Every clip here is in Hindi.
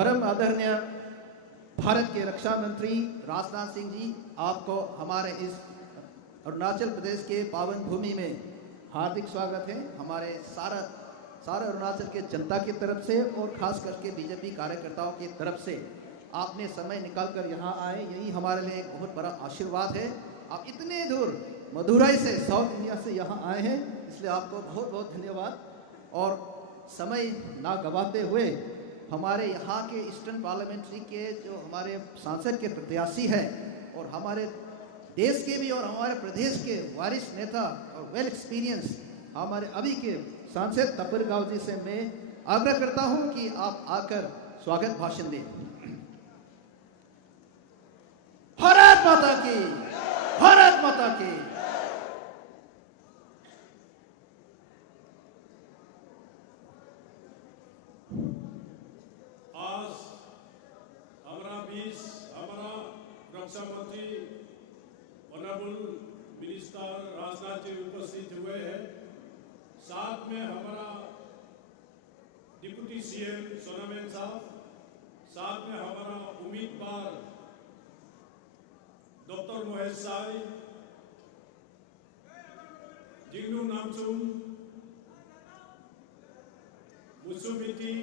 परम आदरणीय भारत के रक्षा मंत्री राजनाथ सिंह जी, आपको हमारे इस अरुणाचल प्रदेश के पावन भूमि में हार्दिक स्वागत है। हमारे सारे अरुणाचल के जनता की तरफ से और खास करके बीजेपी कार्यकर्ताओं की तरफ से आपने समय निकालकर यहाँ आए, यही हमारे लिए एक बहुत बड़ा आशीर्वाद है। आप इतने दूर मदुरई से, साउथ इंडिया से यहाँ आए हैं, इसलिए आपको बहुत बहुत धन्यवाद। और समय ना गवाते हुए हमारे यहाँ के ईस्टर्न पार्लियामेंट्री के जो हमारे सांसद के प्रत्याशी हैं और हमारे देश के भी और हमारे प्रदेश के वरिष्ठ नेता और वेल एक्सपीरियंस हमारे अभी के सांसद तपर गाँव जी से मैं आग्रह करता हूँ कि आप आकर स्वागत भाषण दें। भारत माता की, भारत माता की। आज हमारा रक्षा मंत्री ऑनरेबल मिनिस्टर राजनाथ जी उपस्थित हुए हैं। साथ में हमारा डिप्टी सीएम सोनाबेन साहब, साथ में हमारा उम्मीदवार डॉक्टर मोहेश साई, जिग्नू नामचुम, मुसुमिति,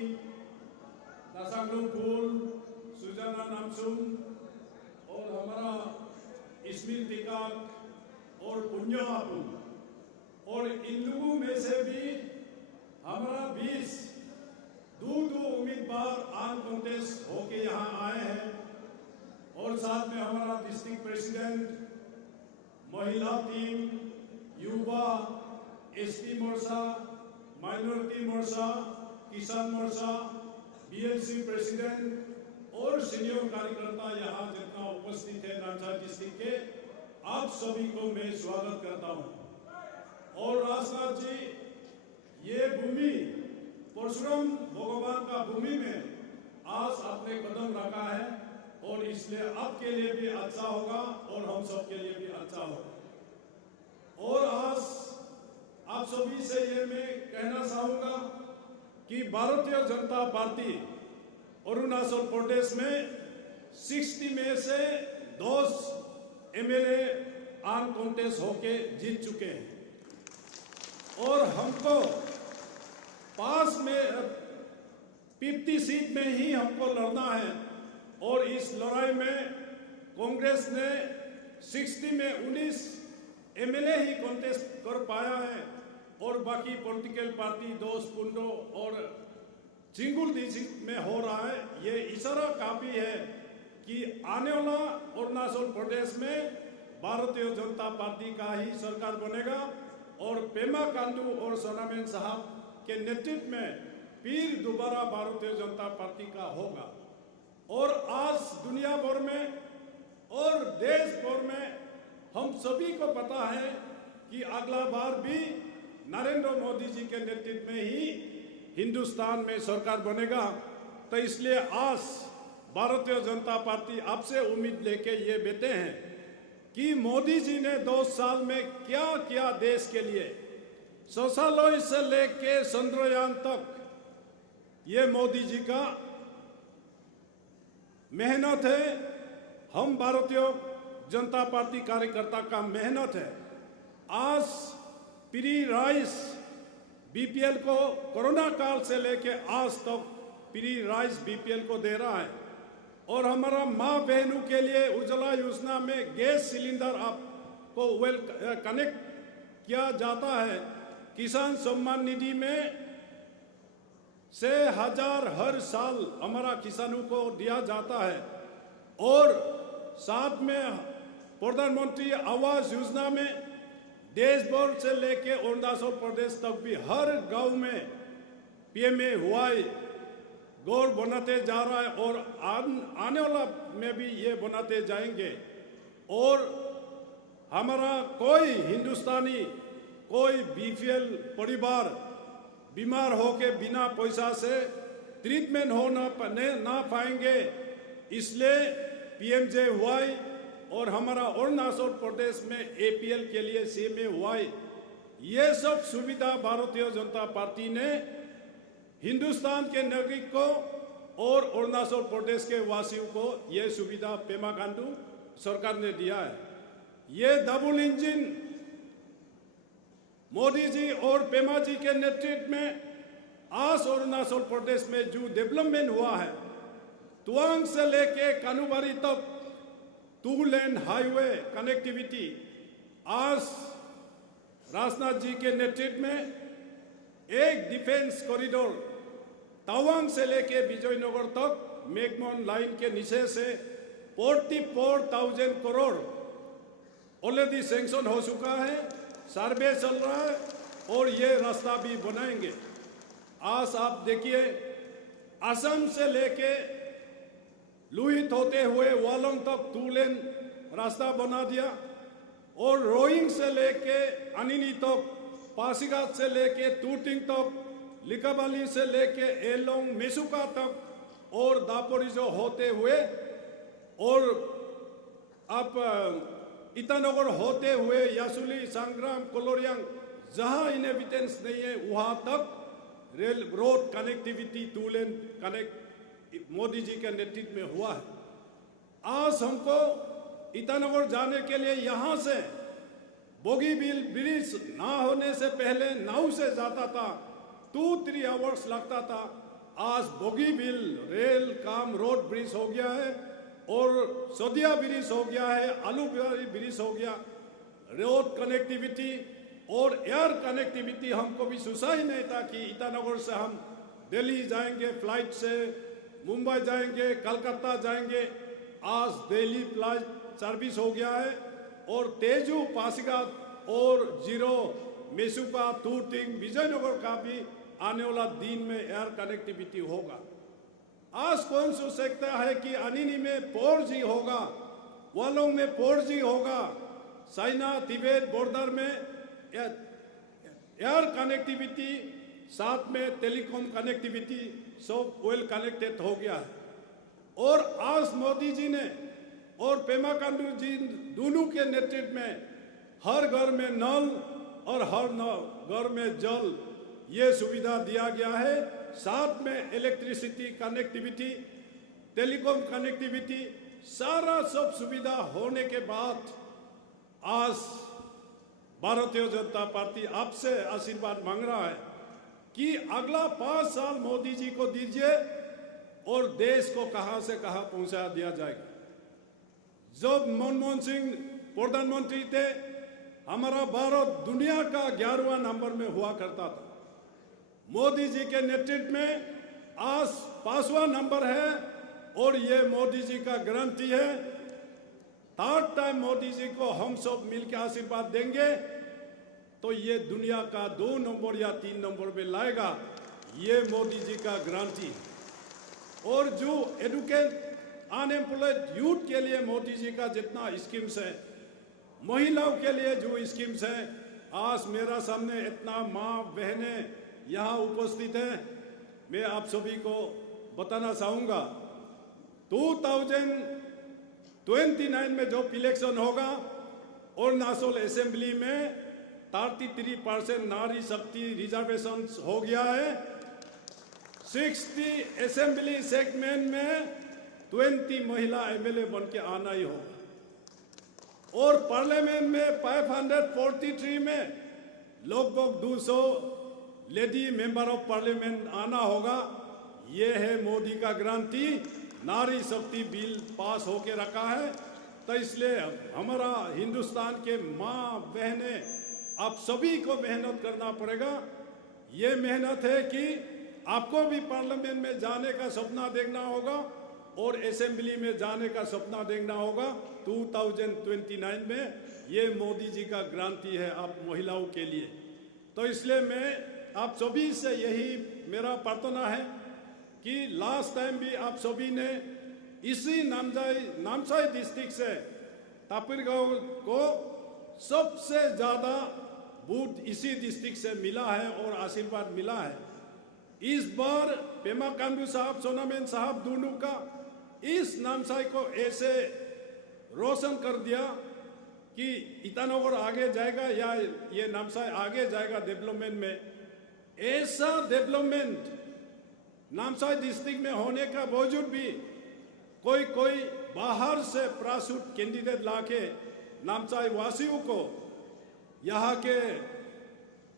दासांगलुंग, सुजाना नामचुम और हमारा इस्मिल टिकाक और पुण्य आपू, और इन लोगों में से भी हमारा 20 दो उम्मीदवार आन कॉन्टेस्ट होके यहाँ आए हैं। और साथ में हमारा डिस्ट्रिक्ट प्रेसिडेंट, महिला टीम, युवा, एसटी मोर्चा, माइनॉरिटी मोर्चा, किसान मोर्चा, बीएलसी प्रेसिडेंट और सीनियर कार्यकर्ता यहाँ जितना उपस्थित है नामसाई डिस्ट्रिक्ट के, आप सभी को मैं स्वागत करता हूँ। और राजनाथ जी, ये भूमि परशुराम भगवान का भूमि में आज आपने कदम रखा है और इसलिए आपके लिए भी अच्छा होगा और हम सब के लिए भी अच्छा होगा। और आज आप सभी से ये मैं कहना चाहूंगा कि भारतीय जनता पार्टी अरुणाचल प्रदेश में 60 में से 10 एमएलए आन कॉन्टेस्ट होके जीत चुके हैं और हमको 50 सीट में ही हमको लड़ना है। और इस लड़ाई में कांग्रेस ने 60 में 19 एमएलए ही कॉन्टेस्ट कर पाया है और बाकी पॉलिटिकल पार्टी 10 पुंडो और सिंगुल डिजिट में हो रहा है। ये इशारा काफी है कि आने वाला अरुणाचल प्रदेश में भारतीय जनता पार्टी का ही सरकार बनेगा और पेमा खांडू और सोनाबेन साहब के नेतृत्व में फिर दोबारा भारतीय जनता पार्टी का होगा। और आज दुनिया भर में और देश भर में हम सभी को पता है कि अगला बार भी नरेंद्र मोदी जी के नेतृत्व में ही हिंदुस्तान में सरकार बनेगा। तो इसलिए आज भारतीय जनता पार्टी आपसे उम्मीद लेके ये बैठे हैं कि मोदी जी ने 2 साल में क्या किया देश के लिए, शौचालय से लेके चंद्रयान तक, ये मोदी जी का मेहनत है। हम भारतीय जनता पार्टी कार्यकर्ता का मेहनत है। आज फ्री राइस बीपीएल को कोरोना काल से लेके आज तक फ्री राइस बीपीएल को दे रहा है और हमारा माँ बहनों के लिए उज्ज्वला योजना में गैस सिलेंडर आपको कनेक्ट किया जाता है। किसान सम्मान निधि में 6,000 हर साल हमारा किसानों को दिया जाता है और साथ में प्रधानमंत्री आवास योजना में देश भर से लेके अरुणाचल प्रदेश तक भी हर गांव में PMAY गौर बनाते जा रहा है और आने वाला में भी ये बनाते जाएंगे। और हमारा कोई हिंदुस्तानी, कोई बीपीएल परिवार बीमार होके बिना पैसा से ट्रीटमेंट हो ना पाएंगे। इसलिए PMJY और हमारा अरुणाचल प्रदेश में APL के लिए CMAY, ये सब सुविधा भारतीय जनता पार्टी ने हिंदुस्तान के नागरिक को और अरुणाचल प्रदेश के वासियों को ये सुविधा पेमा खांडू सरकार ने दिया है। ये डबल इंजन मोदी जी और पेमा जी के नेतृत्व में आज अरुणाचल प्रदेश में जो डेवलपमेंट हुआ है, तुआंग से लेके कानुबारी तक 2 लेन हाईवे कनेक्टिविटी, आज राजनाथ जी के नेतृत्व में एक डिफेंस कॉरिडोर तवांग से लेके विजयनगर तक मेघमोहन लाइन के नीचे से 44,000 करोड़ ऑलरेडी सैंक्शन हो चुका है, सर्वे चल रहा है और ये रास्ता भी बनाएंगे। आज आप देखिए असम से लेके लुहित होते हुए वालोंग तक 2 लेन रास्ता बना दिया और रोइंग से लेके अनिनी तक, पासीघाट से लेके टूटिंग तक, लिकाबाली से लेके एलोंग मेसुका तक और दापोरिजो होते हुए और अब ईटानगर होते हुए यासुली, संग्राम, कोलोरियांग, जहां इनहेबिटेंस नहीं है वहां तक रेल रोड कनेक्टिविटी 2 लेन कनेक्ट मोदी जी के नेतृत्व में हुआ है। आज हमको ईटानगर जाने के लिए यहाँ से बोगीबील ब्रिज ना होने से पहले नाव से जाता था, 2-3 आवर्स लगता था। आज बोगीबील रेल काम रोड ब्रिज हो गया है और सोदिया ब्रिज हो गया है, आलूबिहारी ब्रिज हो गया। रोड कनेक्टिविटी और एयर कनेक्टिविटी हमको भी सोचा ही नहीं था कि ईटानगर से हम दिल्ली जाएंगे फ्लाइट से, मुंबई जाएंगे, कलकत्ता जाएंगे। आज दिल्ली फ्लाइट सर्विस हो गया है और तेजू, पासीघाट और जीरो, मेसुका, टूटिंग, विजयनगर का भी आने वाला दिन में एयर कनेक्टिविटी होगा। आज कौन सोच सकता है कि अनिनी में 4G होगा, वालोंग में 4G होगा, चाइना तिब्बत बॉर्डर में एयर कनेक्टिविटी, साथ में टेलीकॉम कनेक्टिविटी सब वेल कनेक्टेड हो गया है। और आज मोदी जी ने और पेमा खांडू जी दोनों के नेतृत्व में हर घर में नल और हर घर में जल, ये सुविधा दिया गया है। साथ में इलेक्ट्रिसिटी कनेक्टिविटी, टेलीकॉम कनेक्टिविटी, सारा सब सुविधा होने के बाद आज भारतीय जनता पार्टी आपसे आशीर्वाद मांग रहा है कि अगला 5 साल मोदी जी को दीजिए और देश को कहां से कहां पहुंचा दिया जाएगा। जब मनमोहन सिंह प्रधानमंत्री थे, हमारा भारत दुनिया का 11वां नंबर में हुआ करता था। मोदी जी के नेतृत्व में आज 5वां नंबर है और ये मोदी जी का गारंटी है। 3rd टाइम मोदी जी को हम सब मिलकर आशीर्वाद देंगे तो ये दुनिया का 2 नंबर या 3 नंबर में लाएगा, ये मोदी जी का गारंटी। और जो एडुकेट अनएम्प्लॉयड यूथ के लिए मोदी जी का जितना स्कीम्स है, महिलाओं के लिए जो स्कीम्स है, आज मेरा सामने इतना माँ बहनें यहाँ उपस्थित हैं, मैं आप सभी को बताना चाहूँगा 2029 में जो इलेक्शन होगा अरुणाचल असेंबली में 33% नारी शक्ति रिजर्वेशन हो गया है। 60 असेंबली सेगमेंट में 20 महिला एमएलए बन के आना ही होगा और पार्लियामेंट में 543 में लगभग 200 लेडी मेंबर ऑफ पार्लियामेंट आना होगा। ये है मोदी का गारंटी। नारी शक्ति बिल पास होके रखा है, तो इसलिए हमारा हिंदुस्तान के माँ बहनें आप सभी को मेहनत करना पड़ेगा। ये मेहनत है कि आपको भी पार्लियामेंट में जाने का सपना देखना होगा और असेंबली में जाने का सपना देखना होगा 2029 में। ये मोदी जी का गारंटी है आप महिलाओं के लिए। तो इसलिए मैं आप सभी से यही मेरा प्रार्थना है कि लास्ट टाइम भी आप सभी ने इसी नामसाई डिस्ट्रिक्ट से तापिरगांव को सबसे ज़्यादा वोट इसी डिस्ट्रिक्ट से मिला है और आशीर्वाद मिला है। इस बार पेमा खांडू साहब, सोनामेन साहब दोनों का इस नामसाई को ऐसे रोशन कर दिया कि ईटानगर आगे जाएगा या ये नामसाई आगे जाएगा डेवलपमेंट में। ऐसा डेवलपमेंट नामसाई डिस्ट्रिक्ट में होने का बावजूद भी कोई कोई बाहर से प्रासूट कैंडिडेट लाके नामसाई वासियों को, यहाँ के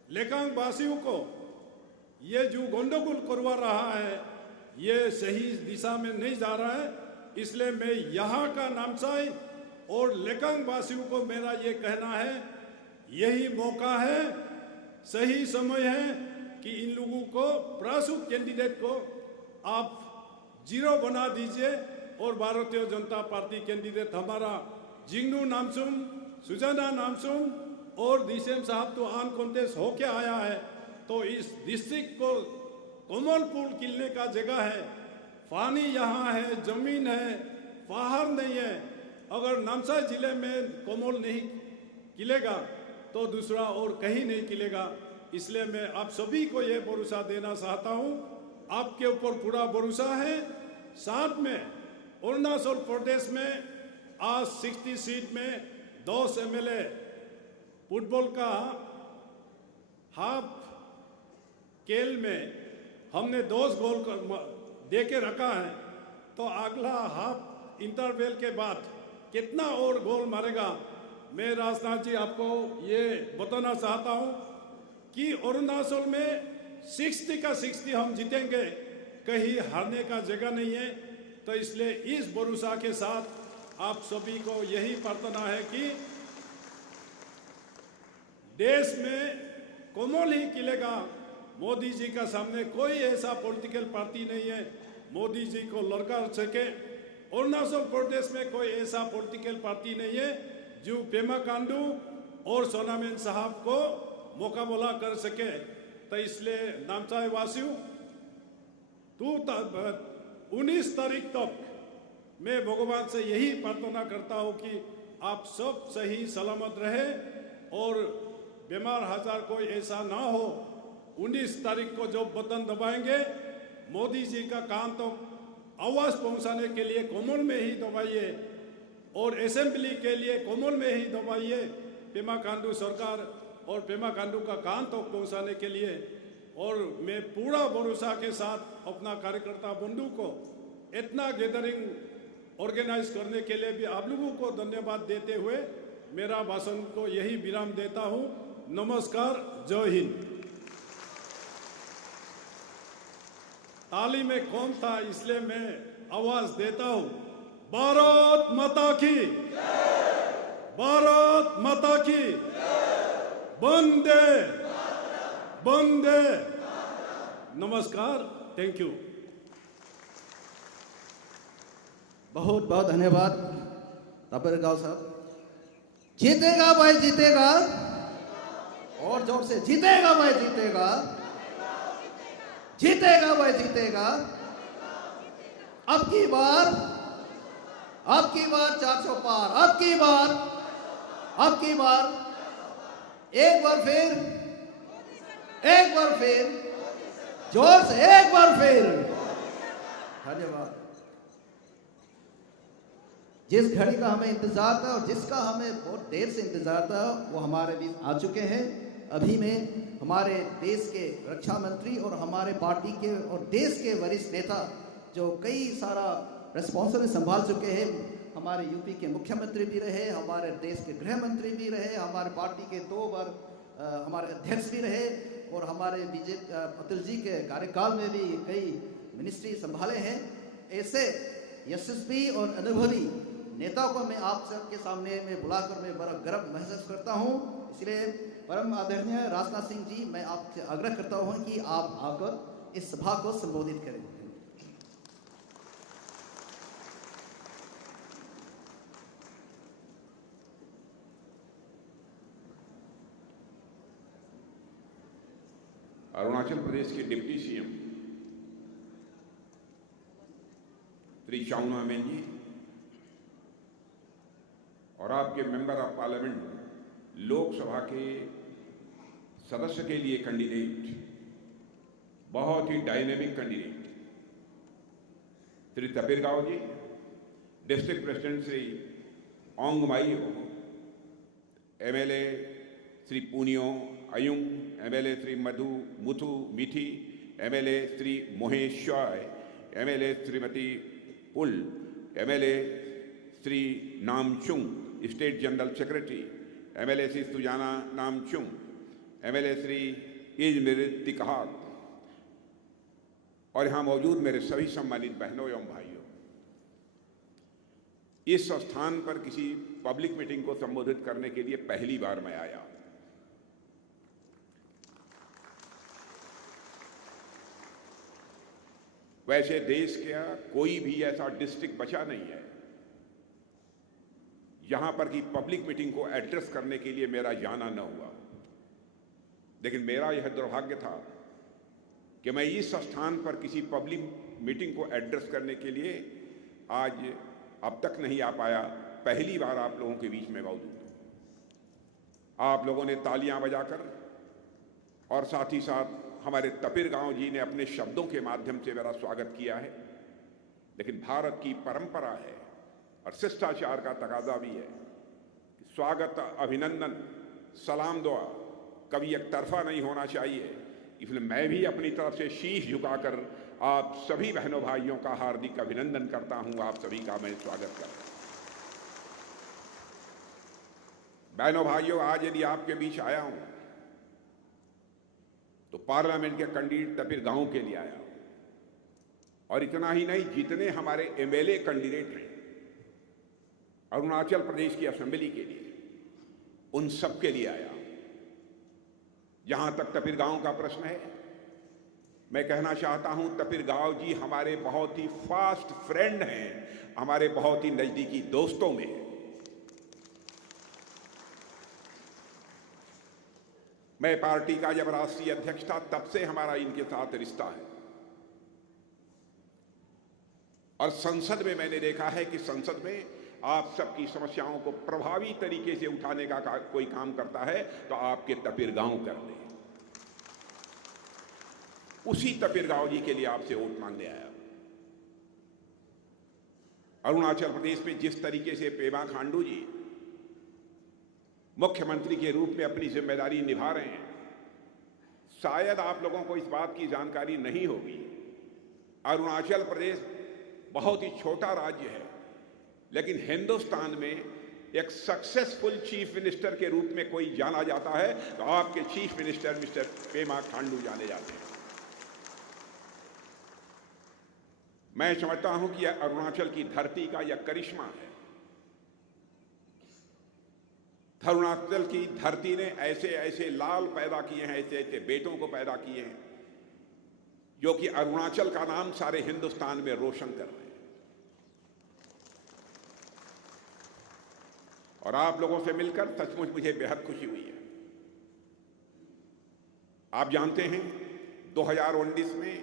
लेकांग वासियों को ये जो गंडगोल करवा रहा है, ये सही दिशा में नहीं जा रहा है। इसलिए मैं यहाँ का नामसाई और लेकांग वासियों को मेरा ये कहना है, यही मौका है, सही समय है कि इन लोगों को प्रासूट कैंडिडेट को आप जीरो बना दीजिए और भारतीय जनता पार्टी कैंडिडेट हमारा जिंगनू नामचुम, सुजाना नामचुम और डीसीएम साहब तो आन कॉन्टेस्ट होके आया है, तो इस डिस्ट्रिक्ट को कोमल पुल किलने का जगह है। पानी यहाँ है, जमीन है, पहाड़ नहीं है। अगर नामसाई जिले में कोमल नहीं किलेगा तो दूसरा और कहीं नहीं किलेगा। इसलिए मैं आप सभी को ये भरोसा देना चाहता हूँ, आपके ऊपर पूरा भरोसा है। साथ में अरुणाचल प्रदेश में आज 60 सीट में 10 एमएलए फुटबॉल का हाफ खेल में हमने 10 गोल दे के रखा है, तो अगला हाफ इंटरवेल के बाद कितना और गोल मारेगा। मैं राजनाथ जी आपको ये बताना चाहता हूँ कि अरुणाचल में 60 का 60 हम जीतेंगे, कहीं हारने का जगह नहीं है। तो इसलिए इस भरोसा के साथ आप सभी को यही प्रार्थना है कि देश में कोमल ही खिलेगा। मोदी जी का सामने कोई ऐसा पॉलिटिकल पार्टी नहीं है मोदी जी को लड़का सके। अरुणाचल प्रदेश में कोई ऐसा पॉलिटिकल पार्टी नहीं है जो पेमा खांडू और सोनामेन साहब को मुकाबला कर सके। तो इसलिए नामसाई वासियों 19 तारीख तक मैं भगवान से यही प्रार्थना करता हूँ कि आप सब सही सलामत रहे और बीमार हजार कोई ऐसा ना हो। 19 तारीख को जो बटन दबाएंगे, मोदी जी का काम तो आवाज पहुंचाने के लिए कोमल में ही दबाइए और असेंबली के लिए कोमल में ही दबाइए। पेमा खांडू सरकार और पेमा खांडू का काम तो पहुंचाने के लिए। और मैं पूरा भरोसा के साथ अपना कार्यकर्ता बंधु को इतना गैदरिंग ऑर्गेनाइज करने के लिए भी आप लोगों को धन्यवाद देते हुए मेरा भाषण को यही विराम देता हूं। नमस्कार, जय हिंद। ताली में कौन था इसलिए मैं आवाज देता हूं। भारत माता की, भारत माता की, वंदे वंदे। नमस्कार, थैंक यू। बहुत बहुत धन्यवाद तापरगांव साहब। जीतेगा भाई जीतेगा, और जोर से जीतेगा भाई जीतेगा, जीतेगा भाई जीतेगा। अब की बार 400 पार, अब की बार एक बार फिर जोर से एक बार फिर धन्यवाद। जिस घड़ी का हमें इंतजार था और जिसका हमें बहुत देर से इंतजार था वो हमारे बीच आ चुके हैं। अभी में हमारे देश के रक्षा मंत्री और हमारे पार्टी के और देश के वरिष्ठ नेता जो कई सारा रिस्पॉन्सिबिलिटी संभाल चुके हैं। हमारे यूपी के मुख्यमंत्री भी रहे, हमारे देश के गृह मंत्री भी रहे, हमारे पार्टी के 2 बार हमारे अध्यक्ष भी रहे और हमारे बीजेपी अतुल जी के कार्यकाल में भी कई मिनिस्ट्री संभाले हैं। ऐसे यशस्वी और अनुभवी नेताओं को मैं आप सबके सामने में बुलाकर मैं बड़ा गर्व महसूस करता हूं। इसलिए परम आदरणीय राजनाथ सिंह जी, मैं आपसे आग्रह करता हूं कि आप आकर इस सभा को संबोधित करें। अरुणाचल प्रदेश के डिप्टी सीएम श्री चाउना मेन जी और आपके मेंबर ऑफ पार्लियामेंट लोकसभा के सदस्य के लिए कैंडिडेट, बहुत ही dynamic candidate Shri Tapir Gao ji, district president Shri Ong Maiyo, MLA Shri Puniyo Ayung, MLA Shri Muthu Mithi, MLA Shri Mohesh Shoy, MLA Shrimati Pul, MLA Shri Namchung, state general secretary, MLA Shri Sujana Namchung, MLA Shri Ijmir Tikhak और यहाँ मौजूद मेरे सभी सम्मानित बहनों एवं भाइयों, इस स्थान पर किसी पब्लिक मीटिंग को संबोधित करने के लिए पहली बार मैं आया। वैसे देश का कोई भी ऐसा डिस्ट्रिक्ट बचा नहीं है यहां पर कि पब्लिक मीटिंग को एड्रेस करने के लिए मेरा जाना न हुआ, लेकिन मेरा यह दुर्भाग्य था कि मैं इस स्थान पर किसी पब्लिक मीटिंग को एड्रेस करने के लिए आज अब तक नहीं आ पाया। पहली बार आप लोगों के बीच में मौजूद हूं। आप लोगों ने तालियां बजाकर और साथ ही साथ हमारे तपिर गांव जी ने अपने शब्दों के माध्यम से मेरा स्वागत किया है, लेकिन भारत की परंपरा है और शिष्टाचार का तकाजा भी है कि स्वागत, अभिनंदन, सलाम दुआ कभी एक तरफा नहीं होना चाहिए। इसलिए मैं भी अपनी तरफ से शीश झुकाकर आप सभी बहनों भाइयों का हार्दिक अभिनंदन करता हूं। आप सभी का मैं स्वागत करता हूं। बहनों भाइयों, आज यदि आपके बीच आया हूं तो पार्लियामेंट के कैंडिडेट तपिर गांव के लिए आया हूं, और इतना ही नहीं, जितने हमारे MLA कैंडिडेट हैं अरुणाचल प्रदेश की असेंबली के लिए, उन सब के लिए आया। जहां तक तपिर गांव का प्रश्न है, मैं कहना चाहता हूं तपिर गांव जी हमारे बहुत ही फास्ट फ्रेंड हैं, हमारे बहुत ही नजदीकी दोस्तों में हैं। मैं पार्टी का जब राष्ट्रीय अध्यक्ष था तब से हमारा इनके साथ रिश्ता है, और संसद में मैंने देखा है कि संसद में आप सबकी समस्याओं को प्रभावी तरीके से उठाने का कोई काम करता है तो आपके तपिर गांव कर दे। उसी तपिर गांव जी के लिए आपसे वोट मांगने आया। अरुणाचल प्रदेश में जिस तरीके से पेमा खांडू जी मुख्यमंत्री के रूप में अपनी जिम्मेदारी निभा रहे हैं, शायद आप लोगों को इस बात की जानकारी नहीं होगी, अरुणाचल प्रदेश बहुत ही छोटा राज्य है, लेकिन हिंदुस्तान में एक सक्सेसफुल चीफ मिनिस्टर के रूप में कोई जाना जाता है तो आपके chief minister mister Pema Khandu जाने जाते हैं। मैं समझता हूं कि यह अरुणाचल की धरती का यह करिश्मा है। अरुणाचल की धरती ने ऐसे ऐसे लाल पैदा किए हैं, ऐसे ऐसे बेटों को पैदा किए हैं जो कि अरुणाचल का नाम सारे हिंदुस्तान में रोशन कर रहे हैं। और आप लोगों से मिलकर सचमुच मुझे बेहद खुशी हुई है। आप जानते हैं 2019 में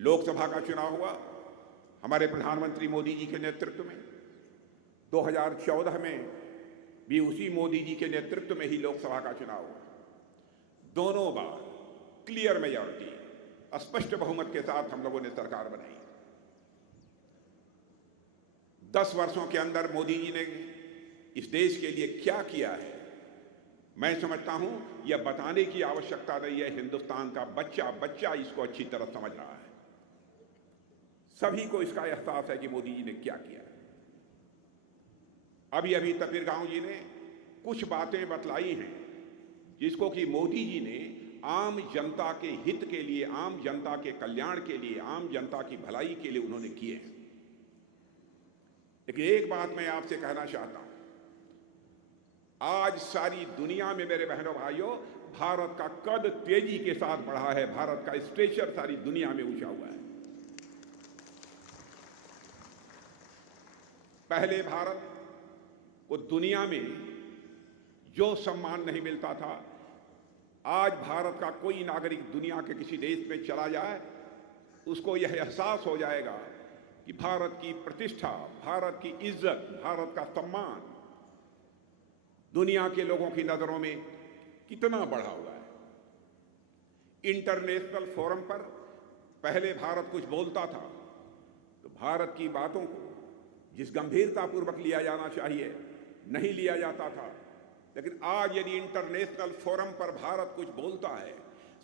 लोकसभा का चुनाव हुआ हमारे प्रधानमंत्री मोदी जी के नेतृत्व में। 2014 में भी उसी मोदी जी के नेतृत्व में ही लोकसभा का चुनाव हुआ। दोनों बार क्लियर मेजॉरिटी, स्पष्ट बहुमत के साथ हम लोगों ने सरकार बनाई। 10 वर्षों के अंदर मोदी जी ने इस देश के लिए क्या किया है, मैं समझता हूं यह बताने की आवश्यकता नहीं है। हिंदुस्तान का बच्चा बच्चा इसको अच्छी तरह समझ रहा है। सभी को इसका एहसास है कि मोदी जी ने क्या किया है। अभी अभी तपिर गांव जी ने कुछ बातें बतलाई हैं जिसको कि मोदी जी ने आम जनता के हित के लिए, आम जनता के कल्याण के लिए, आम जनता की भलाई के लिए उन्होंने किए हैं। लेकिन एक बात मैं आपसे कहना चाहता हूं, आज सारी दुनिया में मेरे बहनों भाइयों भारत का कद तेजी के साथ बढ़ा है। भारत का स्टेचर सारी दुनिया में ऊंचा हुआ है। पहले भारत को दुनिया में जो सम्मान नहीं मिलता था, आज भारत का कोई नागरिक दुनिया के किसी देश में चला जाए उसको यह एहसास हो जाएगा कि भारत की प्रतिष्ठा, भारत की इज्जत, भारत का सम्मान दुनिया के लोगों की नजरों में कितना बढ़ा हुआ है। इंटरनेशनल फोरम पर पहले भारत कुछ बोलता था तो भारत की बातों को जिस गंभीरतापूर्वक लिया जाना चाहिए नहीं लिया जाता था, लेकिन आज यदि इंटरनेशनल फोरम पर भारत कुछ बोलता है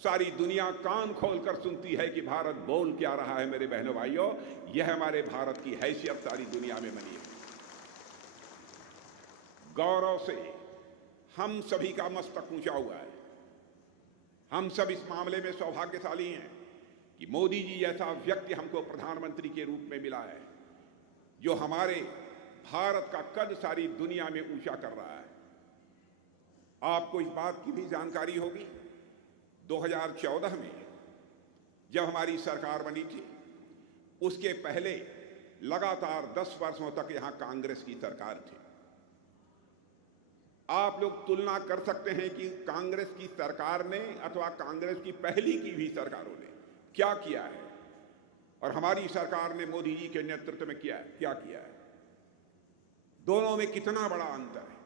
सारी दुनिया कान खोलकर सुनती है कि भारत बोल क्या रहा है। मेरे बहनों भाइयों, यह हमारे भारत की हैसियत सारी दुनिया में बनी है। गौरव से हम सभी का मस्तक ऊंचा हुआ है। हम सब इस मामले में सौभाग्यशाली हैं कि मोदी जी जैसा व्यक्ति हमको प्रधानमंत्री के रूप में मिला है, जो हमारे भारत का कद सारी दुनिया में ऊंचा कर रहा है। आपको इस बात की भी जानकारी होगी, 2014 में जब हमारी सरकार बनी थी, उसके पहले लगातार 10 वर्षों तक यहां कांग्रेस की सरकार थी। आप लोग तुलना कर सकते हैं कि कांग्रेस की सरकार ने अथवा कांग्रेस की पहली की भी सरकारों ने क्या किया है और हमारी सरकार ने मोदी जी के नेतृत्व में क्या किया है। दोनों में कितना बड़ा अंतर है,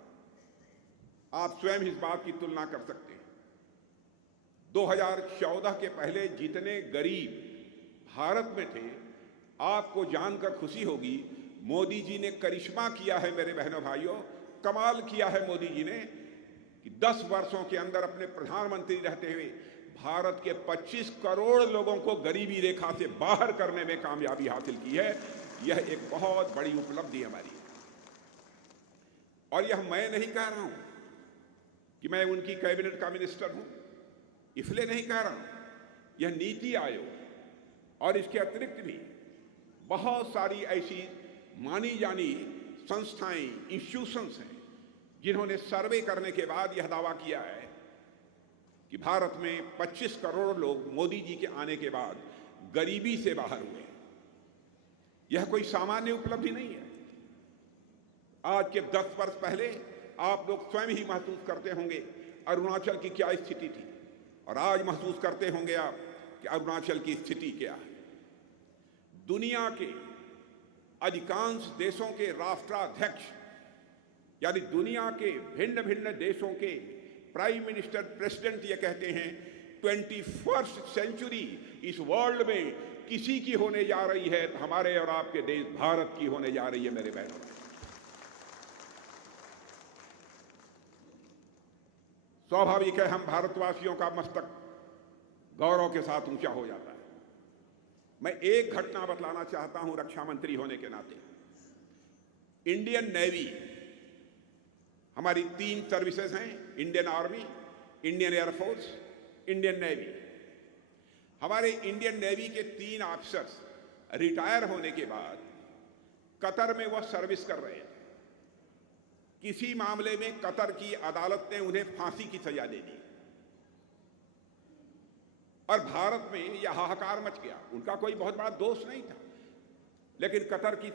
आप स्वयं इस बात की तुलना कर सकते हैं। 2014 के पहले जितने गरीब भारत में थे, आपको जानकर खुशी होगी, मोदी जी ने करिश्मा किया है। मेरे बहनों भाइयों, कमाल किया है मोदी जी ने कि 10 वर्षों के अंदर अपने प्रधानमंत्री रहते हुए भारत के 25 करोड़ लोगों को गरीबी रेखा से बाहर करने में कामयाबी हासिल की है। यह एक बहुत बड़ी उपलब्धि हमारी है। और यह मैं नहीं कह रहा हूं कि मैं उनकी कैबिनेट का मिनिस्टर हूं, इसलिए नहीं कह रहा हूं। यह नीति आयोग और इसके अतिरिक्त भी बहुत सारी ऐसी मानी जानी संस्थाएं, इंस्टीट्यूशंस हैं, जिन्होंने सर्वे करने के बाद यह दावा किया है कि भारत में 25 करोड़ लोग मोदी जी के आने के बाद गरीबी से बाहर हुए। यह कोई सामान्य उपलब्धि नहीं है। आज के 10 वर्ष पहले आप लोग स्वयं ही महसूस करते होंगे अरुणाचल की क्या स्थिति थी, और आज महसूस करते होंगे आप कि अरुणाचल की स्थिति क्या है। दुनिया के अधिकांश देशों के राष्ट्राध्यक्ष, यानी दुनिया के भिन्न भिन्न देशों के प्राइम मिनिस्टर, प्रेसिडेंट ये कहते हैं 21st सेंचुरी इस वर्ल्ड में किसी की होने जा रही है, हमारे और आपके देश भारत की होने जा रही है। मेरे बहनों, स्वाभाविक है हम भारतवासियों का मस्तक गौरव के साथ ऊंचा हो जाता है। मैं एक घटना बतलाना चाहता हूं रक्षा मंत्री होने के नाते। इंडियन नेवी, हमारी 3 सर्विसेज हैं, Indian army, Indian air force, Indian navy. हमारे इंडियन नेवी के 3 ऑफिसर्स रिटायर होने के बाद कतर में वह सर्विस कर रहे थे। किसी मामले में कतर की अदालत ने उन्हें फांसी की सजा दे दी और भारत में यह हाहाकार मच गया। उनका कोई बहुत बड़ा दोष नहीं था, लेकिन कतर की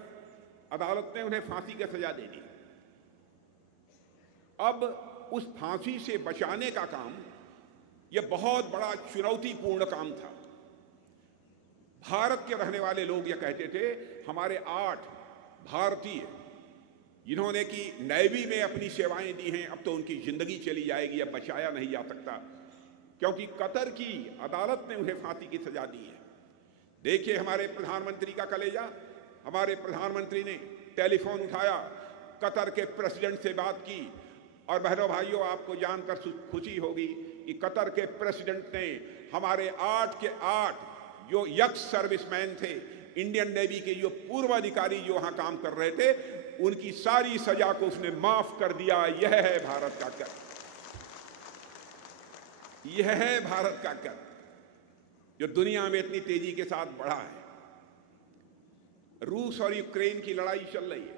अदालत ने उन्हें फांसी की सजा दे दी। अब उस फांसी से बचाने का काम यह बहुत बड़ा चुनौतीपूर्ण काम था। भारत के रहने वाले लोग यह कहते थे, हमारे 8 भारतीय जिन्होंने कि नेवी में अपनी सेवाएं दी हैं, अब तो उनकी जिंदगी चली जाएगी, अब बचाया नहीं जा सकता, क्योंकि कतर की अदालत ने उन्हें फांसी की सजा दी है। देखिए हमारे प्रधानमंत्री का कलेजा। हमारे प्रधानमंत्री ने टेलीफोन उठाया, कतर के प्रेसिडेंट से बात की, और बहनों भाइयों, आपको जानकर खुशी होगी कि कतर के प्रेसिडेंट ने हमारे 8 के 8 जो यक्स सर्विसमैन थे, इंडियन नेवी के जो पूर्व अधिकारी जो वहां काम कर रहे थे, उनकी सारी सजा को उसने माफ कर दिया। यह है भारत का कर, यह है भारत का कर जो दुनिया में इतनी तेजी के साथ बढ़ा है। रूस और यूक्रेन की लड़ाई चल रही है,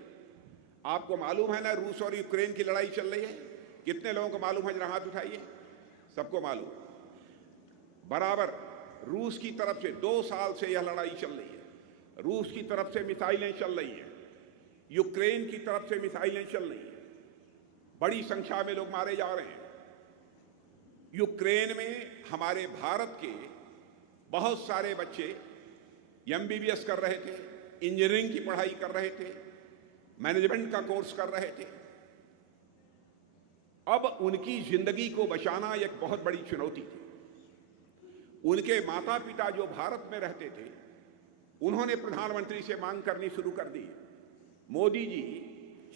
आपको मालूम है ना, रूस और यूक्रेन की लड़ाई चल रही है। कितने लोगों को मालूम है? जरा हाथ उठाइए। सबको मालूम। बराबर रूस की तरफ से 2 साल से यह लड़ाई चल रही है। रूस की तरफ से मिसाइलें चल रही हैं, यूक्रेन की तरफ से मिसाइलें चल रही हैं, बड़ी संख्या में लोग मारे जा रहे हैं। यूक्रेन में हमारे भारत के बहुत सारे बच्चे एमबीबीएस कर रहे थे, इंजीनियरिंग की पढ़ाई कर रहे थे, मैनेजमेंट का कोर्स कर रहे थे। अब उनकी जिंदगी को बचाना एक बहुत बड़ी चुनौती थी। उनके माता पिता जो भारत में रहते थे, उन्होंने प्रधानमंत्री से मांग करनी शुरू कर दी, मोदी जी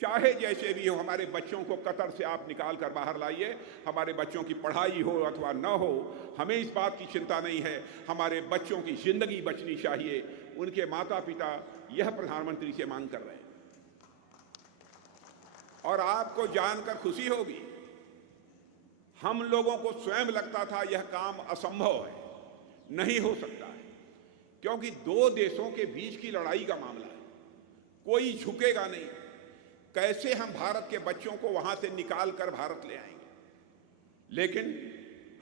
चाहे जैसे भी हो, हमारे बच्चों को कतर से आप निकाल कर बाहर लाइए, हमारे बच्चों की पढ़ाई हो अथवा न हो, हमें इस बात की चिंता नहीं है। हमारे बच्चों की जिंदगी बचनी चाहिए। उनके माता पिता यह प्रधानमंत्री से मांग कर रहे हैं। और आपको जानकर खुशी होगी, हम लोगों को स्वयं लगता था यह काम असंभव है, नहीं हो सकता है, क्योंकि दो देशों के बीच की लड़ाई का मामला है, कोई झुकेगा नहीं। कैसे हम भारत के बच्चों को वहां से निकाल कर भारत ले आएंगे? लेकिन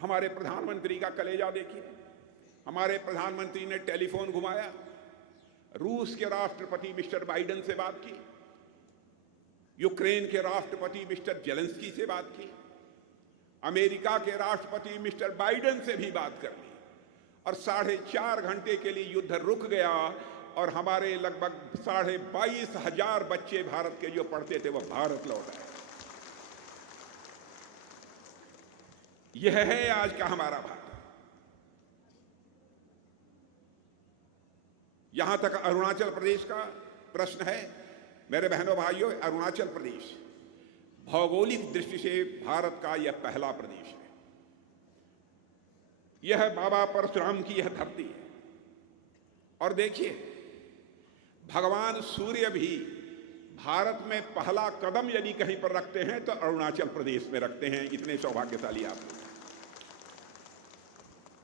हमारे प्रधानमंत्री का कलेजा देखिए। हमारे प्रधानमंत्री ने टेलीफोन घुमाया, रूस के राष्ट्रपति मिस्टर बाइडेन से बात की, यूक्रेन के राष्ट्रपति मिस्टर जेलेंस्की से बात की, अमेरिका के राष्ट्रपति मिस्टर बाइडेन से भी बात कर ली, और 4.5 घंटे के लिए युद्ध रुक गया और हमारे लगभग 22,500 बच्चे भारत के जो पढ़ते थे वो भारत लौट आए। यह है आज का हमारा भारत। यहां तक अरुणाचल प्रदेश का प्रश्न है। मेरे बहनों भाइयों, अरुणाचल प्रदेश भौगोलिक दृष्टि से भारत का यह पहला प्रदेश है। यह बाबा परशुराम की यह धरती है। और देखिए, भगवान सूर्य भी भारत में पहला कदम यदि कहीं पर रखते हैं तो अरुणाचल प्रदेश में रखते हैं। इतने सौभाग्यशाली आप लोग।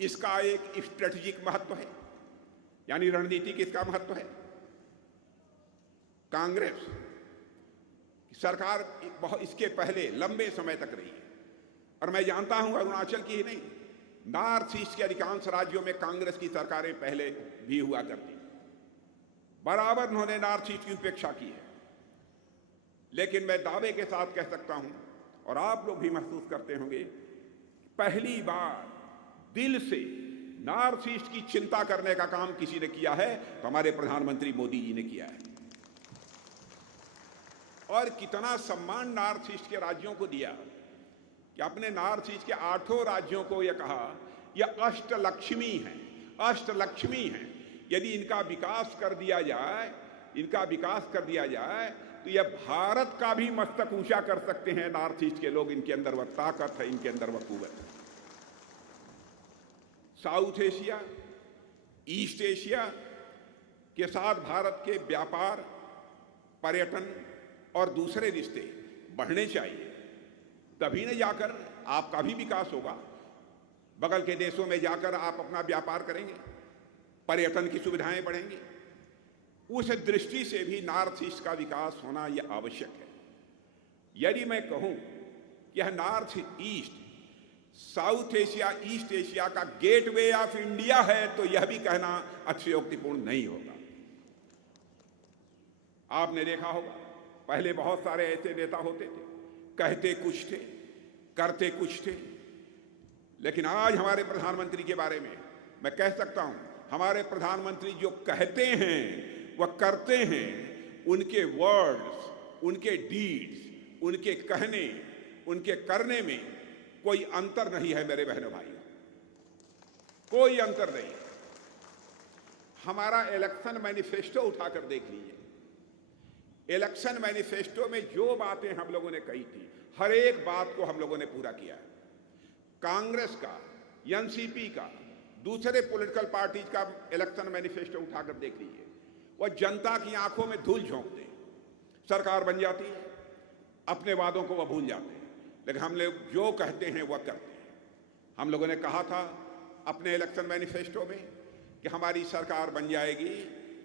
इसका एक स्ट्रेटेजिक महत्व है, यानी रणनीतिक इसका महत्व है। कांग्रेस सरकार बहुत इसके पहले लंबे समय तक रही है, और मैं जानता हूं अरुणाचल की ही नहीं, नॉर्थ ईस्ट के अधिकांश राज्यों में कांग्रेस की सरकारें पहले भी हुआ करती, बराबर उन्होंने नॉर्थ ईस्ट की उपेक्षा की है। लेकिन मैं दावे के साथ कह सकता हूं, और आप लोग भी महसूस करते होंगे, पहली बार दिल से नॉर्थ ईस्ट की चिंता करने का काम किसी ने किया है तो हमारे प्रधानमंत्री मोदी जी ने किया है। और कितना सम्मान नॉर्थ ईस्ट के राज्यों को दिया कि अपने नॉर्थ ईस्ट के 8 राज्यों को यह कहा यह अष्टलक्ष्मी है, अष्टलक्ष्मी है। यदि इनका विकास कर दिया जाए तो यह भारत का भी मस्तक ऊंचा कर सकते हैं नॉर्थ ईस्ट के लोग। इनके अंदर वह ताकत है, इनके अंदर वह कुव्वत है। साउथ एशिया, ईस्ट एशिया के साथ भारत के व्यापार, पर्यटन और दूसरे रिश्ते बढ़ने चाहिए, तभी न जाकर आपका भी विकास होगा। बगल के देशों में जाकर आप अपना व्यापार करेंगे, पर्यटन की सुविधाएं बढ़ेंगी। उस दृष्टि से भी नॉर्थ ईस्ट का विकास होना यह आवश्यक है। यदि मैं कहूं कि यह north east south Asia, east Asia का गेटवे ऑफ इंडिया है तो यह भी कहना अतिशयोक्तिपूर्ण नहीं होगा। आपने देखा होगा, पहले बहुत सारे ऐसे नेता होते थे, कहते कुछ थे, करते कुछ थे, लेकिन आज हमारे प्रधानमंत्री के बारे में मैं कह सकता हूं, हमारे प्रधानमंत्री जो कहते हैं वह करते हैं। उनके वर्ड्स, उनके डीड्स, उनके कहने, उनके करने में कोई अंतर नहीं है मेरे बहनों भाइयों, कोई अंतर नहीं। हमारा इलेक्शन मैनिफेस्टो उठाकर देख लीजिए। इलेक्शन मैनिफेस्टो में जो बातें हम लोगों ने कही थी, हर एक बात को हम लोगों ने पूरा किया है। कांग्रेस का, एनसीपी का, दूसरे पॉलिटिकल पार्टीज का इलेक्शन मैनिफेस्टो उठाकर देख लीजिए। वह जनता की आंखों में धूल झोंक दे। सरकार बन जाती है, अपने वादों को वह भूल जाते हैं, लेकिन हम लोग जो कहते हैं वह करते हैं। हम लोगों ने कहा था अपने इलेक्शन मैनिफेस्टो में कि हमारी सरकार बन जाएगी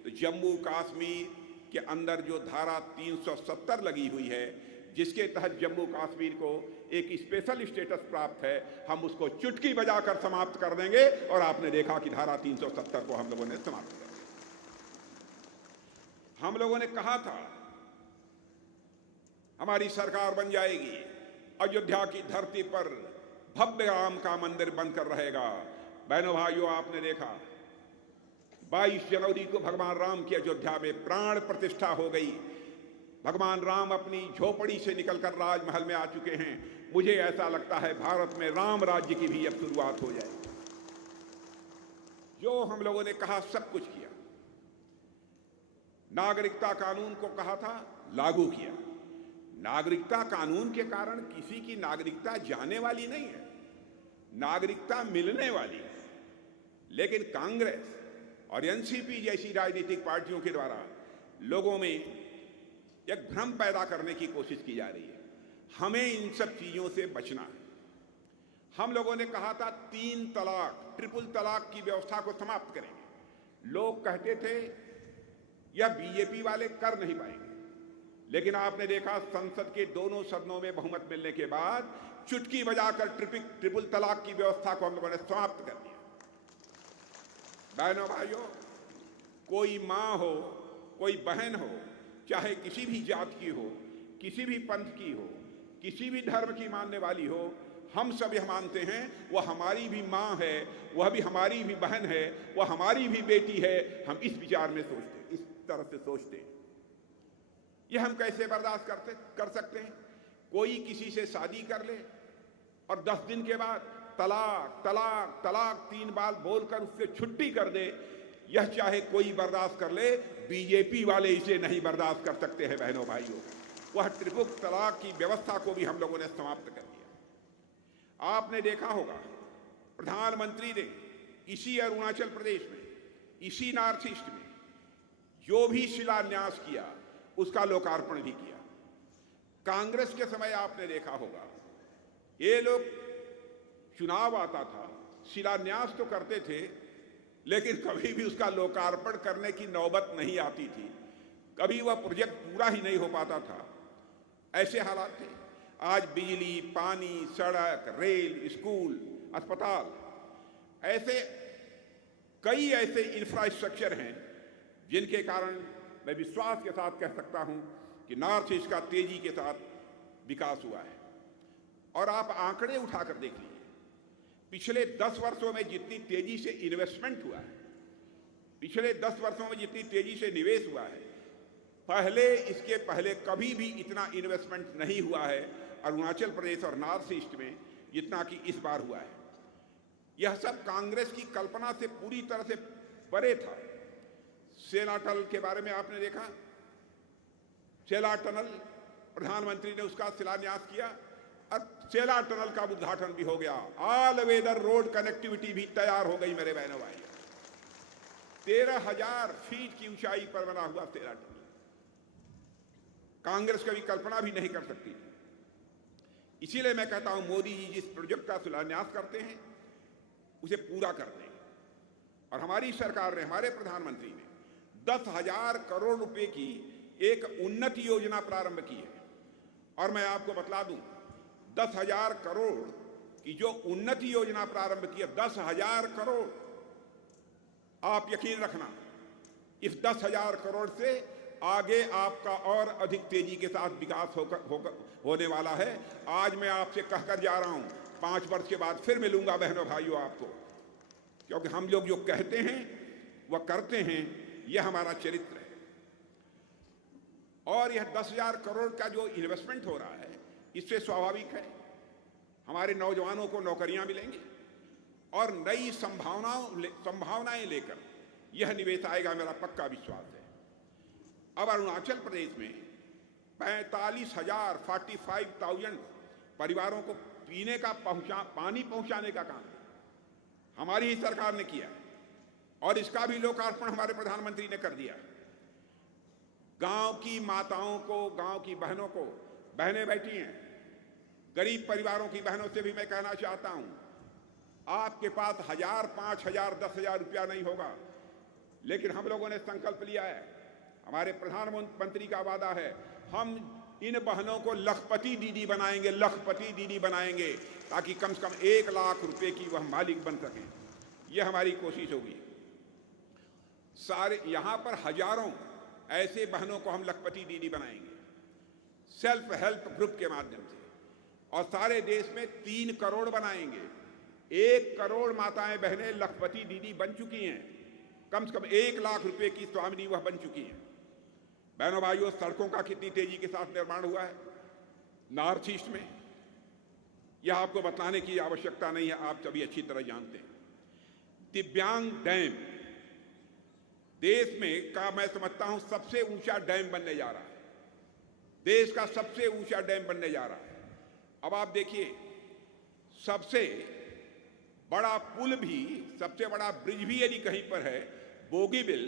तो जम्मू कश्मीर के अंदर जो धारा 370 लगी हुई है, जिसके तहत जम्मू कश्मीर को एक स्पेशल स्टेटस प्राप्त है, हम उसको चुटकी बजाकर समाप्त कर देंगे। और आपने देखा कि धारा 370 को हम लोगों ने समाप्त कर दिया। हम लोगों ने कहा था हमारी सरकार बन जाएगी, अयोध्या की धरती पर भव्य राम का मंदिर बनकर रहेगा। बहनों भाइयों, आपने देखा 22 जनवरी को भगवान राम की अयोध्या में प्राण प्रतिष्ठा हो गई। भगवान राम अपनी झोपड़ी से निकलकर राजमहल में आ चुके हैं। मुझे ऐसा लगता है भारत में राम राज्य की भी अब शुरुआत हो जाएगी। जो हम लोगों ने कहा सब कुछ किया। नागरिकता कानून को कहा था, लागू किया। नागरिकता कानून के कारण किसी की नागरिकता जाने वाली नहीं है, नागरिकता मिलने वाली है। लेकिन कांग्रेस और एनसीपी जैसी राजनीतिक पार्टियों के द्वारा लोगों में एक भ्रम पैदा करने की कोशिश की जा रही है। हमें इन सब चीजों से बचना है। हम लोगों ने कहा था 3 तलाक, ट्रिपल तलाक की व्यवस्था को समाप्त करेंगे। लोग कहते थे यह बीजेपी वाले कर नहीं पाएंगे, लेकिन आपने देखा संसद के दोनों सदनों में बहुमत मिलने के बाद चुटकी बजाकर ट्रिपल तलाक की व्यवस्था को हम लोगों ने समाप्त कर दिया। बहनों भाइयों, कोई मां हो, कोई बहन हो, चाहे किसी भी जात की हो, किसी भी पंथ की हो, किसी भी धर्म की मानने वाली हो, हम सब यह मानते हैं वह हमारी भी मां है, वह भी हमारी भी बहन है, वह हमारी भी बेटी है। हम इस विचार में सोचते हैं, इस तरह से सोचते हैं। यह हम कैसे बर्दाश्त कर सकते हैं? कोई किसी से शादी कर ले और 10 दिन के बाद तलाक तलाक तलाक 3 बार बोलकर उससे छुट्टी कर दे, यह चाहे कोई बर्दाश्त कर ले, बीजेपी वाले इसे नहीं बर्दाश्त कर सकते हैं। बहनों भाइयों, वह ट्रिपल तलाक की व्यवस्था को भी हम लोगों ने समाप्त कर दिया। आपने देखा होगा प्रधानमंत्री ने इसी अरुणाचल प्रदेश में, इसी नॉर्थ ईस्ट में जो भी शिलान्यास किया उसका लोकार्पण भी किया। कांग्रेस के समय आपने देखा होगा ये लोग, चुनाव आता था, शिलान्यास तो करते थे, लेकिन कभी भी उसका लोकार्पण करने की नौबत नहीं आती थी। कभी वह प्रोजेक्ट पूरा ही नहीं हो पाता था। ऐसे हालात थे। आज बिजली, पानी, सड़क, रेल, स्कूल, अस्पताल, ऐसे कई ऐसे इंफ्रास्ट्रक्चर हैं जिनके कारण मैं विश्वास के साथ कह सकता हूं कि नॉर्थ ईस्ट का तेजी के साथ विकास हुआ है। और आप आंकड़े उठाकर देख लीजिए, पिछले 10 वर्षों में जितनी तेजी से इन्वेस्टमेंट हुआ है, पिछले 10 वर्षों में जितनी तेजी से निवेश हुआ है, इसके पहले कभी भी इतना इन्वेस्टमेंट नहीं हुआ है अरुणाचल प्रदेश और नॉर्थ ईस्ट में जितना कि इस बार हुआ है। यह सब कांग्रेस की कल्पना से पूरी तरह से परे था। सेला टनल के बारे में आपने देखा, सेला टनल प्रधानमंत्री ने उसका शिलान्यास किया और सेला टनल का उद्घाटन भी हो गया। ऑल वेदर रोड कनेक्टिविटी भी तैयार हो गई मेरे बहनों भाई। 13,000 फीट की ऊंचाई पर बना हुआ सेला टनल कांग्रेस कभी कल्पना भी नहीं कर सकती थी। इसीलिए मैं कहता हूं मोदी जी जिस प्रोजेक्ट का शिलान्यास करते हैं उसे पूरा कर दें। और हमारी सरकार ने, हमारे प्रधानमंत्री ने 10,000 करोड़ रुपए की एक उन्नति योजना प्रारंभ की है। और मैं आपको बतला दूं, 10,000 करोड़ की जो उन्नति योजना प्रारंभ की है, 10,000 करोड़, आप यकीन रखना इस 10,000 करोड़ से आगे आपका और अधिक तेजी के साथ विकास होने वाला है। आज मैं आपसे कहकर जा रहा हूं, 5 वर्ष के बाद फिर मिलूंगा बहनों भाइयों आपको, क्योंकि हम लोग जो कहते हैं वह करते हैं, यह हमारा चरित्र है। और यह 10,000 करोड़ का जो इन्वेस्टमेंट हो रहा है, इससे स्वाभाविक है हमारे नौजवानों को नौकरियां मिलेंगी और नई संभावनाएं लेकर यह निवेश आएगा, मेरा पक्का विश्वास है। अब अरुणाचल प्रदेश में 45,000 परिवारों को पीने का पानी पहुंचाने का काम हमारी ही सरकार ने किया है और इसका भी लोकार्पण हमारे प्रधानमंत्री ने कर दिया। गांव की माताओं को, गांव की बहनों को, बहनें बैठी हैं, गरीब परिवारों की बहनों से भी मैं कहना चाहता हूं, आपके पास 1,000, 5,000, 10,000 रुपया नहीं होगा, लेकिन हम लोगों ने संकल्प लिया है, हमारे प्रधानमंत्री का वादा है, हम इन बहनों को लखपति दीदी बनाएंगे, लखपति दीदी बनाएंगे, ताकि कम से कम 1 लाख रुपए की वह मालिक बन सकें। यह हमारी कोशिश होगी। सारे यहां पर हजारों ऐसे बहनों को हम लखपति दीदी बनाएंगे सेल्फ हेल्प ग्रुप के माध्यम से, और सारे देश में 3 करोड़ बनाएंगे। 1 करोड़ माताएं बहनें लखपति दीदी बन चुकी हैं, कम से कम 1 लाख रुपए की स्वामिनी वह बन चुकी हैं। बहनों भाइयों, सड़कों का कितनी तेजी के साथ निर्माण हुआ है नॉर्थ ईस्ट में, यह आपको बताने की आवश्यकता नहीं है, आप सभी अच्छी तरह जानते हैं। दिव्यांग डैम देश में का मैं समझता हूं सबसे ऊंचा डैम बनने जा रहा है। देश का सबसे ऊंचा डैम बनने जा रहा है। अब आप देखिए, सबसे बड़ा पुल भी, सबसे बड़ा ब्रिज भी यदि कहीं पर है, बोगीबिल,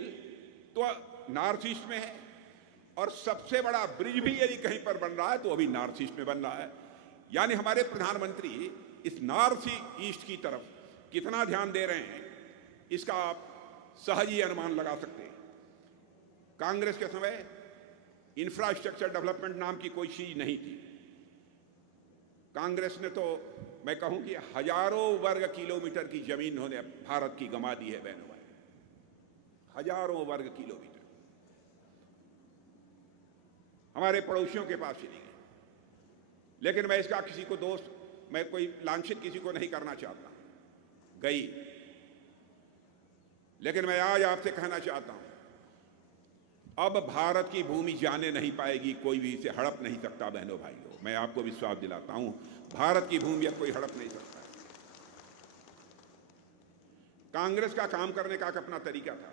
तो नॉर्थ ईस्ट में है, और सबसे बड़ा ब्रिज भी यदि कहीं पर बन रहा है तो अभी नॉर्थ ईस्ट में बन रहा है। यानी हमारे प्रधानमंत्री इस नॉर्थ ईस्ट की तरफ कितना ध्यान दे रहे हैं, इसका आप सहज ही अनुमान लगा सकते हैं। कांग्रेस के समय इंफ्रास्ट्रक्चर डेवलपमेंट नाम की कोई चीज नहीं थी। कांग्रेस ने तो मैं कहूं कि हजारों वर्ग किलोमीटर की जमीन उन्होंने भारत की गंवा दी है बहनों भाई, हजारों वर्ग किलोमीटर हमारे पड़ोसियों के पास चली गई। लेकिन मैं इसका किसी को दोस्त, मैं कोई लांछित किसी को नहीं करना चाहता, गई। लेकिन मैं आज आपसे कहना चाहता हूं, अब भारत की भूमि जाने नहीं पाएगी, कोई भी इसे हड़प नहीं सकता बहनों भाइयों। मैं आपको विश्वास दिलाता हूं, भारत की भूमि अब कोई हड़प नहीं सकता। कांग्रेस का काम करने का एक अपना तरीका था।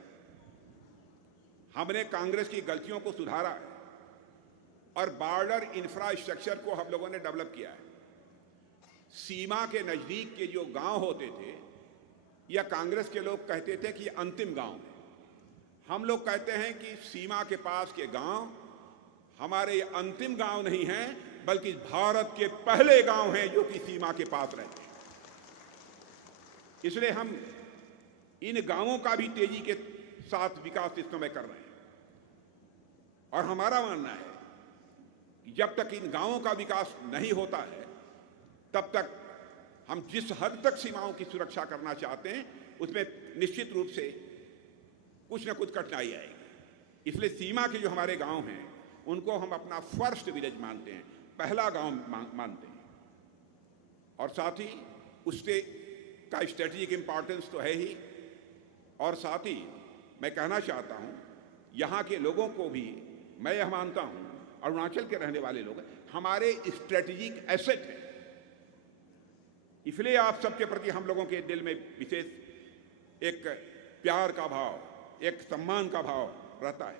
हमने कांग्रेस की गलतियों को सुधारा है और बॉर्डर इंफ्रास्ट्रक्चर को हम लोगों ने डेवलप किया है। सीमा के नजदीक के जो गांव होते थे, या कांग्रेस के लोग कहते थे कि अंतिम गांव है, हम लोग कहते हैं कि सीमा के पास के गांव हमारे ये अंतिम गांव नहीं हैं, बल्कि भारत के पहले गांव हैं जो कि सीमा के पास रहते हैं। इसलिए हम इन गांवों का भी तेजी के साथ विकास इस समय कर रहे हैं। और हमारा मानना है कि जब तक इन गांवों का विकास नहीं होता है, तब तक हम जिस हद तक सीमाओं की सुरक्षा करना चाहते हैं, उसमें निश्चित रूप से कुछ न कुछ कठिनाई आएगी। इसलिए सीमा के जो हमारे गांव हैं, उनको हम अपना फर्स्ट विलेज मानते हैं, पहला गांव मानते हैं। और साथ ही उससे का स्ट्रेटेजिक इंपॉर्टेंस तो है ही, और साथ ही मैं कहना चाहता हूं, यहां के लोगों को भी मैं यह मानता हूं, अरुणाचल के रहने वाले लोग हमारे स्ट्रेटेजिक एसेट हैं। इसलिए आप सबके प्रति हम लोगों के दिल में विशेष एक प्यार का भाव, एक सम्मान का भाव रहता है।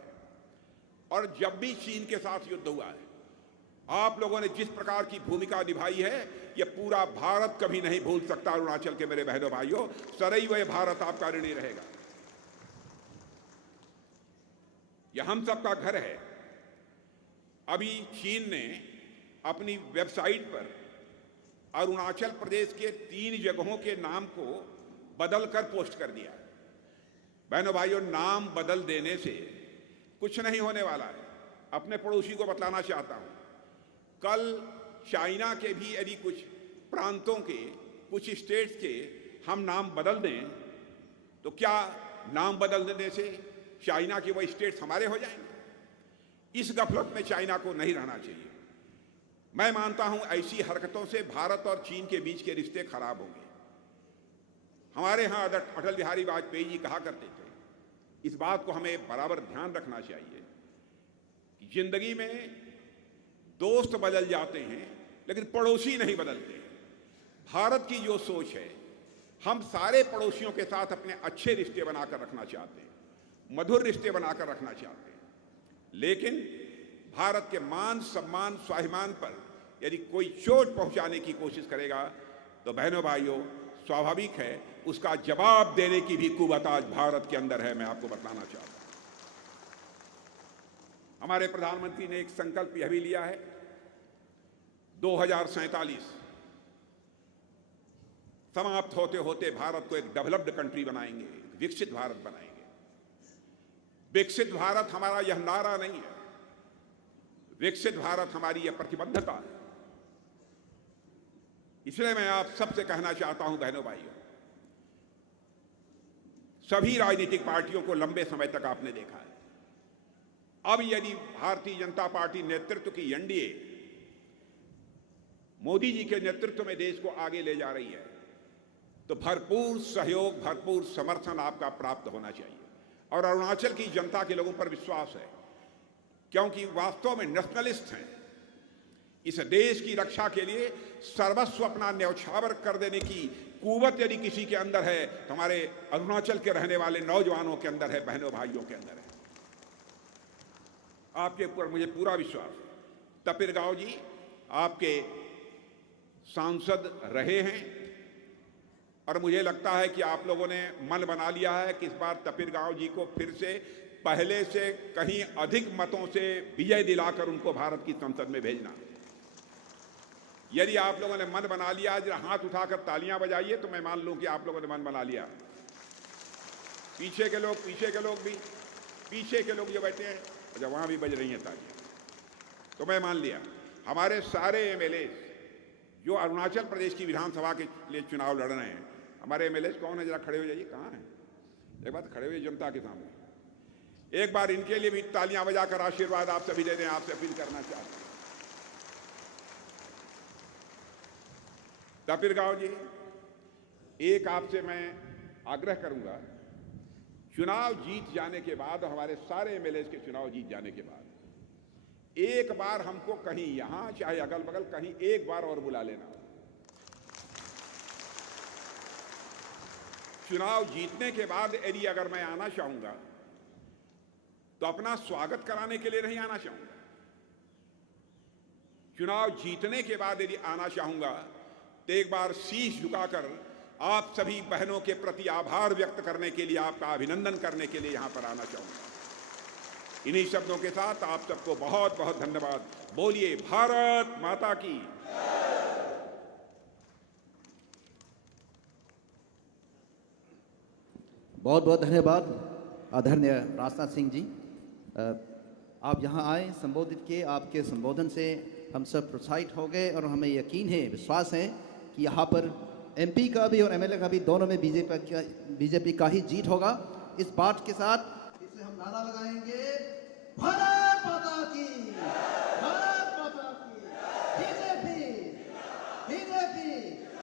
और जब भी चीन के साथ युद्ध हुआ है, आप लोगों ने जिस प्रकार की भूमिका निभाई है, यह पूरा भारत कभी नहीं भूल सकता। अरुणाचल के मेरे बहनों भाइयों, सदैव यह भारत आपका ऋणी रहेगा। यह हम सबका घर है। अभी चीन ने अपनी वेबसाइट पर अरुणाचल प्रदेश के 3 जगहों के नाम को बदलकर पोस्ट कर दिया। बहनों भाइयों, नाम बदल देने से कुछ नहीं होने वाला है। अपने पड़ोसी को बतलाना चाहता हूं, कल चाइना के भी यदि कुछ प्रांतों के, कुछ स्टेट्स के हम नाम बदल दें, तो क्या नाम बदल देने से चाइना के वो स्टेट्स हमारे हो जाएंगे? इस गफलत में चाइना को नहीं रहना चाहिए। मैं मानता हूं ऐसी हरकतों से भारत और चीन के बीच के रिश्ते खराब होंगे। हमारे यहां अटल बिहारी वाजपेयी जी कहा करते थे, इस बात को हमें बराबर ध्यान रखना चाहिए कि जिंदगी में दोस्त बदल जाते हैं, लेकिन पड़ोसी नहीं बदलते। भारत की जो सोच है, हम सारे पड़ोसियों के साथ अपने अच्छे रिश्ते बनाकर रखना चाहते हैं, मधुर रिश्ते बनाकर रखना चाहते हैं। लेकिन भारत के मान, सम्मान, स्वाभिमान पर यदि कोई चोट पहुंचाने की कोशिश करेगा, तो बहनों भाइयों, स्वाभाविक है उसका जवाब देने की भी कुवत आज भारत के अंदर है। मैं आपको बताना चाहता हूं, हमारे प्रधानमंत्री ने एक संकल्प यह भी लिया है, 2047 समाप्त होते होते भारत को एक डेवलप्ड कंट्री बनाएंगे, विकसित भारत बनाएंगे। विकसित भारत हमारा यह नारा नहीं है, विकसित भारत हमारी यह प्रतिबद्धता है। इसलिए मैं आप सबसे कहना चाहता हूं बहनों भाइयों, सभी राजनीतिक पार्टियों को लंबे समय तक आपने देखा है। अब यदि भारतीय जनता पार्टी नेतृत्व की एनडीए मोदी जी के नेतृत्व में देश को आगे ले जा रही है, तो भरपूर सहयोग, भरपूर समर्थन आपका प्राप्त होना चाहिए। और अरुणाचल की जनता के लोगों पर विश्वास है, क्योंकि वास्तव में नेशनलिस्ट हैं। इस देश की रक्षा के लिए सर्वस्व अपना न्यौछावर कर देने की कुवत यदि किसी के अंदर है, तो हमारे अरुणाचल के रहने वाले नौजवानों के अंदर है, बहनों भाइयों के अंदर है। आपके ऊपर मुझे पूरा विश्वास है तपिरगांव जी आपके सांसद रहे हैं और मुझे लगता है कि आप लोगों ने मन बना लिया है कि इस बार तपिरगांव जी को फिर से पहले से कहीं अधिक मतों से विजय दिलाकर उनको भारत की संसद में भेजना। यदि आप लोगों ने मन बना लिया, जरा हाथ उठाकर तालियां बजाइए तो मैं मान लूं कि आप लोगों ने मन बना लिया। पीछे के लोग भी, पीछे के लोग जो बैठे हैं, अच्छा वहां भी बज रही हैं तालियां, तो मैं मान लिया। हमारे सारे एमएलए जो अरुणाचल प्रदेश की विधानसभा के लिए चुनाव लड़ रहे हैं, हमारे एमएलए कौन है, जरा खड़े हो जाइए। कहाँ हैं? एक बार खड़े हुए जनता के सामने, एक बार इनके लिए भी तालियां बजाकर आशीर्वाद आप सभी दे दें। आपसे अपील करना चाहते हैं। तपिरगांव जी, एक आपसे मैं आग्रह करूंगा, चुनाव जीत जाने के बाद, हमारे सारे एमएलए के चुनाव जीत जाने के बाद, एक बार हमको कहीं यहां चाहे अगल बगल कहीं एक बार और बुला लेना। चुनाव जीतने के बाद यदि अगर मैं आना चाहूंगा तो अपना स्वागत कराने के लिए नहीं आना चाहूंगा। चुनाव जीतने के बाद यदि आना चाहूंगा तो एक बार शीश झुकाकर आप सभी बहनों के प्रति आभार व्यक्त करने के लिए, आपका अभिनंदन करने के लिए यहां पर आना चाहूंगा। इन्हीं शब्दों के साथ आप सबको बहुत बहुत धन्यवाद। बोलिए भारत माता की। बहुत बहुत धन्यवाद आदरणीय राजनाथ सिंह जी। आप यहाँ आए, संबोधित किए, आपके संबोधन से हम सब प्रोत्साहित हो गए और हमें यकीन है, विश्वास है कि यहाँ पर एमपी का भी और एमएलए का भी दोनों में बीजेपी का ही जीत होगा। इस बात के साथ इससे हम नारा लगाएंगे, भारत